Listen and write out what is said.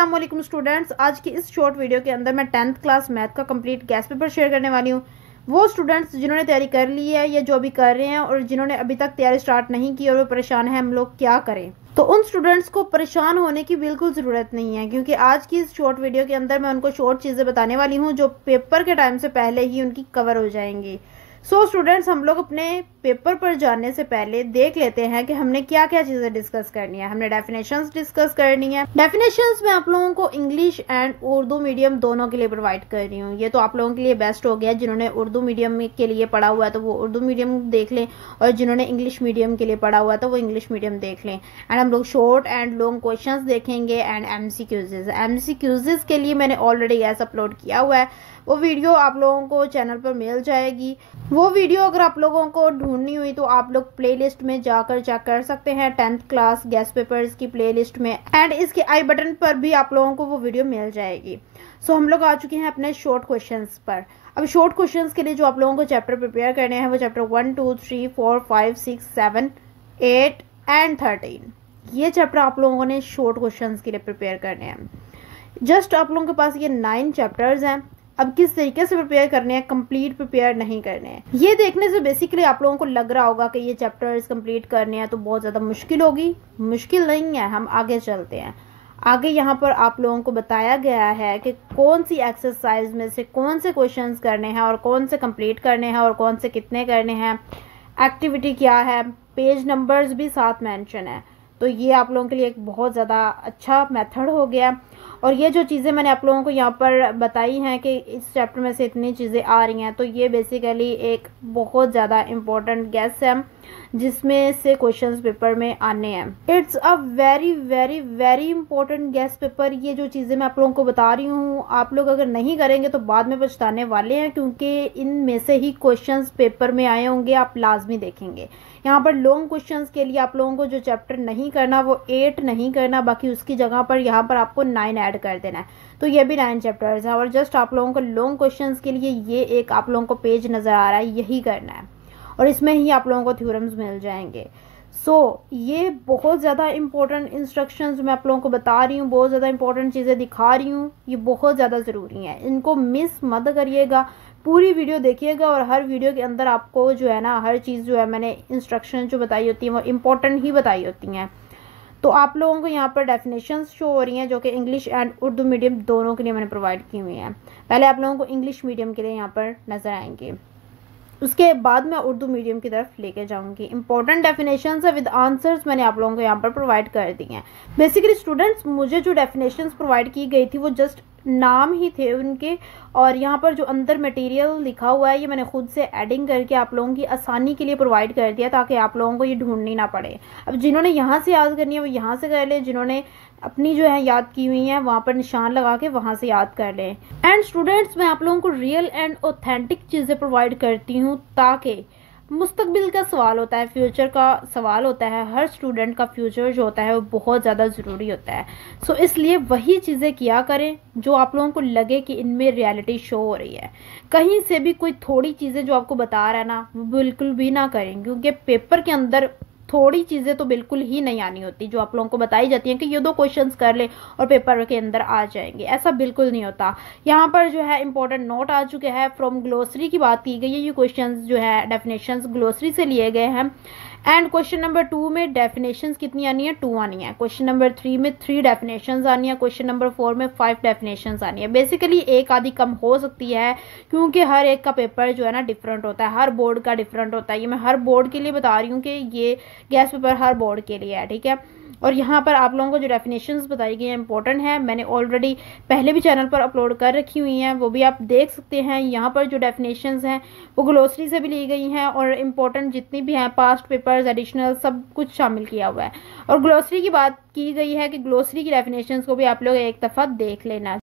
अस्सलाम वालेकुम स्टूडेंट्स। आज की इस शॉर्ट वीडियो के अंदर मैं 10th क्लास मैथ का कंप्लीट गैस पेपर शेयर करने वाली हूँ। वो स्टूडेंट्स जिन्होंने तैयारी कर ली है या जो अभी कर रहे हैं और जिन्होंने अभी तक तैयारी स्टार्ट नहीं की और वो परेशान है हम लोग क्या करें, तो उन स्टूडेंट्स को परेशान होने की बिल्कुल ज़रूरत नहीं है, क्योंकि आज की इस शॉर्ट वीडियो के अंदर मैं उनको शॉर्ट चीज़ें बताने वाली हूँ जो पेपर के टाइम से पहले ही उनकी कवर हो जाएंगी। सो स्टूडेंट्स, हम लोग अपने पेपर पर जाने से पहले देख लेते हैं कि हमने क्या क्या चीजें डिस्कस करनी है। हमने डेफिनेशंस डिस्कस करनी है। डेफिनेशंस में आप लोगों को इंग्लिश एंड उर्दू मीडियम दोनों के लिए प्रोवाइड कर रही हूँ। ये तो आप लोगों के लिए बेस्ट हो गया, जिन्होंने उर्दू मीडियम के लिए पढ़ा हुआ है तो वो उर्दू मीडियम देख लें, और जिन्होंने इंग्लिश मीडियम के लिए पढ़ा हुआ है तो वो इंग्लिश मीडियम देख लें। एंड हम लोग शॉर्ट एंड लॉन्ग क्वेश्चंस देखेंगे एंड एमसीक्यूजेस के लिए मैंने ऑलरेडी गैस अपलोड किया हुआ है। वो वीडियो आप लोगों को चैनल पर मिल जाएगी। वो वीडियो अगर आप लोगों को ढूंढनी हुई तो आप लोग प्लेलिस्ट में जाकर चेक कर सकते हैं, 10th क्लास गैस पेपर्स की प्लेलिस्ट में, एंड इसके आई बटन पर भी आप लोगों को वो वीडियो मिल जाएगी। सो हम लोग आ चुके हैं अपने शॉर्ट क्वेश्चंस पर। अब शॉर्ट क्वेश्चंस के लिए जो आप लोगों को चैप्टर प्रिपेयर करने हैं वो चैप्टर 1, 2, 3, 4, 5, 6, 7, 8 एंड 13। ये चैप्टर आप लोगों ने शॉर्ट क्वेश्चंस के लिए प्रिपेयर करने हैं। जस्ट आप लोगों के पास ये 9 चैप्टर्स हैं। अब किस तरीके से प्रिपेयर करने हैं, कंप्लीट प्रिपेयर नहीं करने हैं, ये देखने से बेसिकली आप लोगों को लग रहा होगा कि ये चैप्टर्स कंप्लीट करने हैं तो बहुत ज़्यादा मुश्किल होगी। मुश्किल नहीं है, हम आगे चलते हैं। आगे यहाँ पर आप लोगों को बताया गया है कि कौन सी एक्सरसाइज में से कौन से क्वेश्चंस करने हैं और कौन से कंप्लीट करने हैं और कौन से कितने करने हैं, एक्टिविटी क्या है, पेज नंबर्स भी साथ मेंशन है। तो ये आप लोगों के लिए एक बहुत ज़्यादा अच्छा मेथड हो गया। और ये जो चीज़ें मैंने आप लोगों को यहाँ पर बताई हैं कि इस चैप्टर में से इतनी चीज़ें आ रही हैं, तो ये बेसिकली एक बहुत ज़्यादा इम्पोर्टेंट गैस है जिसमें से क्वेश्चंस पेपर में आने हैं। It's a very very very important gas paper. ये जो चीज़ें मैं आप लोगों को बता रही हूँ, आप लोग अगर नहीं करेंगे तो बाद में पछताने वाले हैं, क्योंकि इनमें से ही क्वेश्चंस पेपर में आए होंगे, आप लाजमी देखेंगे। यहाँ पर लॉन्ग क्वेश्चंस के लिए आप लोगों को जो चैप्टर नहीं करना वो 8 नहीं करना, बाकी उसकी जगह पर यहाँ पर आपको 9 ऐड कर देना है। तो ये भी 9 चैप्टर्स हैं, और जस्ट आप लोगों को लॉन्ग क्वेश्चंस के लिए ये एक आप लोगों को पेज नज़र आ रहा है, यही करना है, और इसमें ही आप लोगों को थ्योरम्स मिल जाएंगे। ये बहुत ज़्यादा इंपॉर्टेंट इंस्ट्रक्शंस मैं आप लोगों को बता रही हूँ, बहुत ज़्यादा इंपॉर्टेंट चीज़ें दिखा रही हूँ, ये बहुत ज़्यादा ज़रूरी हैं। इनको मिस मत करिएगा, पूरी वीडियो देखिएगा, और हर वीडियो के अंदर आपको जो है ना हर चीज़ जो है मैंने इंस्ट्रक्शन जो बताई होती है वो इम्पोर्टेंट ही बताई होती हैं। तो आप लोगों को यहाँ पर डेफिनेशंस शो हो रही हैं जो कि इंग्लिश एंड उर्दू मीडियम दोनों के लिए मैंने प्रोवाइड की हुई हैं। पहले आप लोगों को इंग्लिश मीडियम के लिए यहाँ पर नज़र आएंगे, उसके बाद मैं उर्दू मीडियम की तरफ लेके जाऊंगी। इंपॉर्टेंट डेफिनेशंस है विद आंसर्स मैंने आप लोगों को यहाँ पर प्रोवाइड कर दी हैं। बेसिकली स्टूडेंट्स, मुझे जो डेफिनेशंस प्रोवाइड की गई थी वो जस्ट नाम ही थे उनके, और यहाँ पर जो अंदर मटेरियल लिखा हुआ है ये मैंने खुद से एडिंग करके आप लोगों की आसानी के लिए प्रोवाइड कर दिया, ताकि आप लोगों को ये ढूंढनी ना पड़े। अब जिन्होंने यहाँ से याद करनी है वो यहाँ से कर ले, जिन्होंने अपनी जो है याद की हुई है वहाँ पर निशान लगा के वहाँ से याद कर लें। एंड स्टूडेंट्स, मैं आप लोगों को रियल एंड ऑथेंटिक चीज़ें प्रोवाइड करती हूँ, ताकि मुस्तकबिल का सवाल होता है, फ्यूचर का सवाल होता है, हर स्टूडेंट का फ्यूचर जो होता है वो बहुत ज़्यादा ज़रूरी होता है। इसलिए वही चीज़ें किया करें जो आप लोगों को लगे कि इनमें रियलिटी शो हो रही है। कहीं से भी कोई थोड़ी चीज़ें जो आपको बता रहा है ना, वो बिल्कुल भी ना करें, क्योंकि पेपर के अंदर थोड़ी चीज़ें तो बिल्कुल ही नहीं आनी होती जो आप लोगों को बताई जाती हैं कि ये 2 क्वेश्चंस कर ले और पेपर के अंदर आ जाएंगे। ऐसा बिल्कुल नहीं होता। यहाँ पर जो है इंपॉर्टेंट नोट आ चुके हैं, फ्रॉम ग्लोसरी की बात की गई है। ये क्वेश्चंस जो है डेफिनेशंस ग्लोसरी से लिए गए हैं। एंड क्वेश्चन नंबर 2 में डेफिनेशंस कितनी आनी है? 2 आनी है। क्वेश्चन नंबर 3 में 3 डेफिनेशंस आनी है। क्वेश्चन नंबर 4 में 5 डेफिनेशंस आनी है। बेसिकली एक आधी कम हो सकती है, क्योंकि हर एक का पेपर जो है ना डिफरेंट होता है, हर बोर्ड का डिफरेंट होता है। ये मैं हर बोर्ड के लिए बता रही हूँ कि ये गैस पेपर हर बोर्ड के लिए है, ठीक है। और यहाँ पर आप लोगों को जो डेफिनेशंस बताई गई हैं इंपॉर्टेंट है, मैंने ऑलरेडी पहले भी चैनल पर अपलोड कर रखी हुई हैं, वो भी आप देख सकते हैं। यहाँ पर जो डेफिनेशंस हैं वो ग्लोसरी से भी ली गई हैं, और इम्पोर्टेंट जितनी भी हैं पास्ट पेपर्स एडिशनल सब कुछ शामिल किया हुआ है। और ग्लोसरी की बात की गई है कि ग्लोसरी की डेफिनेशंस को भी आप लोग एक दफ़ा देख लेना।